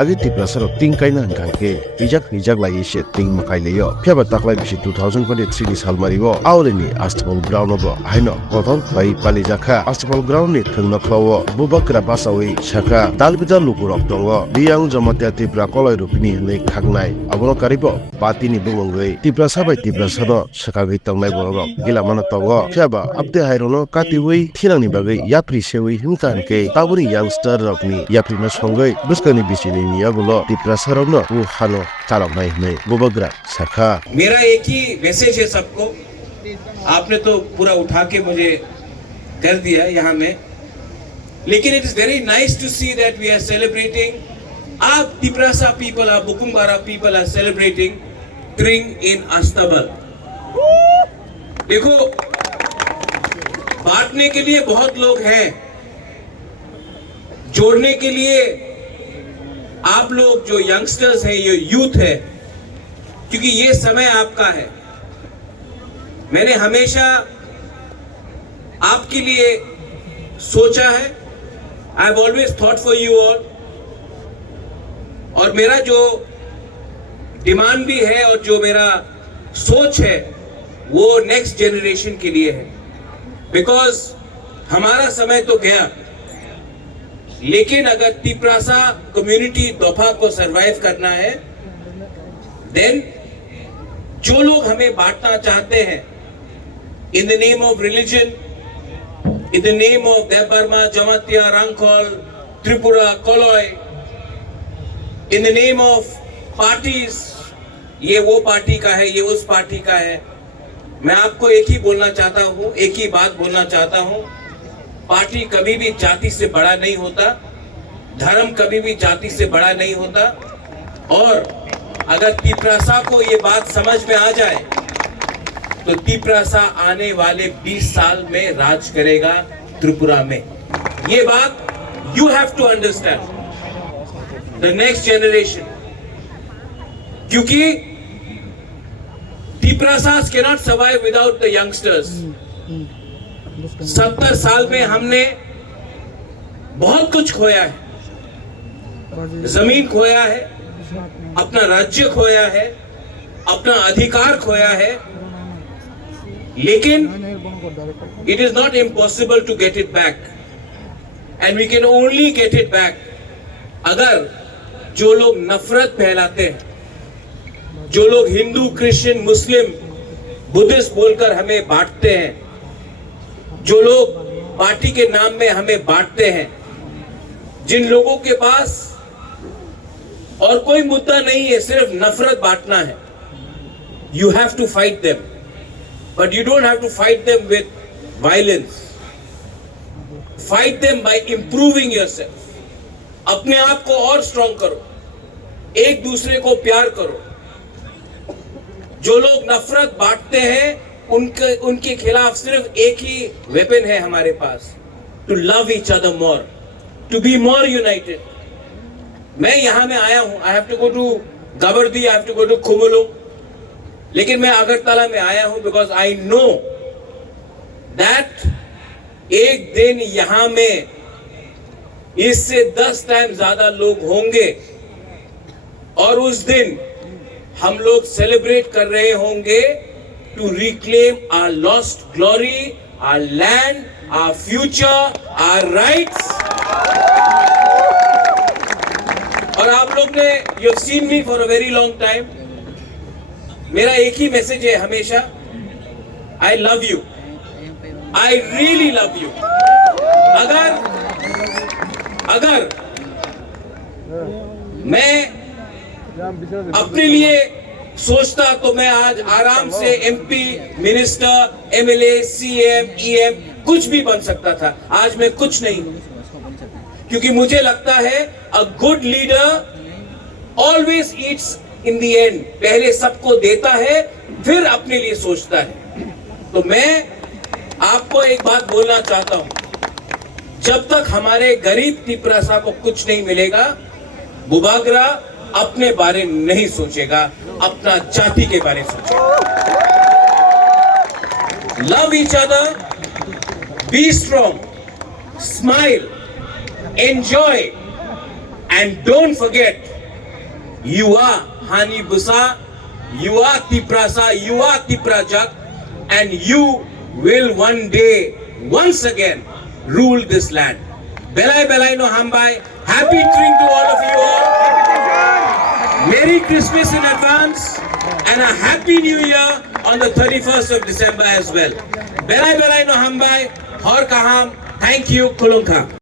agi tiprasaro ting kaina hangke hijak lai se ting makai leyo pheba taklai bisi 2023 ni salmario aureni astbol ground bo haino kothon klai pali jakha astbol ground ni thungna khlawo bubakra basawi shaka dalbida lukurok tongo biyang jamatia tipra kolai rupini le khangnai abono karibo patini bungongei tiprasa bai tiprasano sakagei tongnai borok gilamana tongo pheba abde hairono katiwi thirangni bagai yapri sewi hingtanke tabuni youngster rokni yapri na songai buskani bisini niyagulo tiprasarokno u hano चालकनाई में बुबग्रा सखा मेरा एक ही message है सबको। आपने तो पूरा उठा के मुझे कर दिया यहाँ में, लेकिन it is very nice to see that we are celebrating, आप तिप्रासा पीपल, आप बुकुमबारा पीपल आर सेलिब्रेटिंग ट्रिंग इन अस्तबल। देखो, बांटने के लिए बहुत लोग हैं, जोड़ने के लिए आप लोग जो यंगस्टर्स हैं, ये यूथ है, क्योंकि ये समय आपका है। मैंने हमेशा आपके लिए सोचा है, I have always thought for you all, और मेरा जो डिमांड भी है और जो मेरा सोच है वो नेक्स्ट जनरेशन के लिए है। बिकॉज हमारा समय तो गया, लेकिन अगर तिप्रासा कम्युनिटी दोफा को सरवाइव करना है, देन जो लोग हमें बांटना चाहते हैं in the name of religion, in the name of Debbarma, Jamatia, Rangkhol, Tripura, Koloi, in the name of parties, ये वो पार्टी का है, ये उस पार्टी का है, मैं आपको एक ही बोलना चाहता हूं, एक ही बात बोलना चाहता हूं, पार्टी कभी भी जाति से बड़ा नहीं होता, धर्म कभी भी जाति से बड़ा नहीं होता। और अगर तिप्रासा को ये बात समझ में आ जाए तो तिप्रासा आने वाले 20 साल में राज करेगा त्रिपुरा में। ये बात you have to understand, the next generation, क्योंकि Tiprasas can not survive without the youngsters. 70 साल में हमने बहुत कुछ खोया है, जमीन खोया है, अपना राज्य खोया है, अपना अधिकार खोया है, लेकिन it is not impossible to get it back, and we can only get it back अगर जो लोग नफरत फैलाते हैं, जो लोग हिंदू, क्रिश्चियन, मुस्लिम, बुद्धिस्ट बोलकर हमें बांटते हैं, जो लोग पार्टी के नाम में हमें बांटते हैं, जिन लोगों के पास और कोई मुद्दा नहीं है, सिर्फ नफरत बांटना है, you have to fight them, but you don't have to fight them with violence. Fight them by improving yourself. अपने आप को और स्ट्रांग करो, एक दूसरे को प्यार करो। जो लोग नफरत बांटते हैं उनके खिलाफ सिर्फ एक ही वेपन है हमारे पास, to love each other more, to be more united. मैं यहां में आया हूं, I have to go to Gabardi, I have to go to Khumulwng, लेकिन मैं अगरतला में आया हूं बिकॉज आई नो दैट एक दिन यहां में इससे 10 टाइम ज्यादा लोग होंगे, और उस दिन हम लोग सेलिब्रेट कर रहे होंगे to reclaim our lost glory, our land, our future, our rights. और आप लोग ने, you have seen me for a very long time, मेरा एक ही मैसेज है हमेशा, I love you, I really love you। अगर मैं अपने लिए सोचता तो मैं आज आराम से MP, minister, MLA, CM, EM कुछ भी बन सकता था। आज मैं कुछ नहीं, क्योंकि मुझे लगता है a good leader always Yeats in the end, पहले सबको देता है फिर अपने लिए सोचता है। तो मैं आपको एक बात बोलना चाहता हूं, जब तक हमारे गरीब तिप्रासा को कुछ नहीं मिलेगा, बुबागरा अपने बारे में नहीं सोचेगा, अपना जाति के बारे में सोचेगा। Love each other, be strong, smile, enjoy And don't forget, you are Hani Busa, you are Tiprasa, you are Tiprajak, and you will one day, once again, rule this land. Belai Belai no Hambai, happy Tring to all of you all. Merry Christmas in advance and a Happy New Year on the 31st of December as well. Belai Belai no Hambai, Hor Kaham, thank you, Kulungka.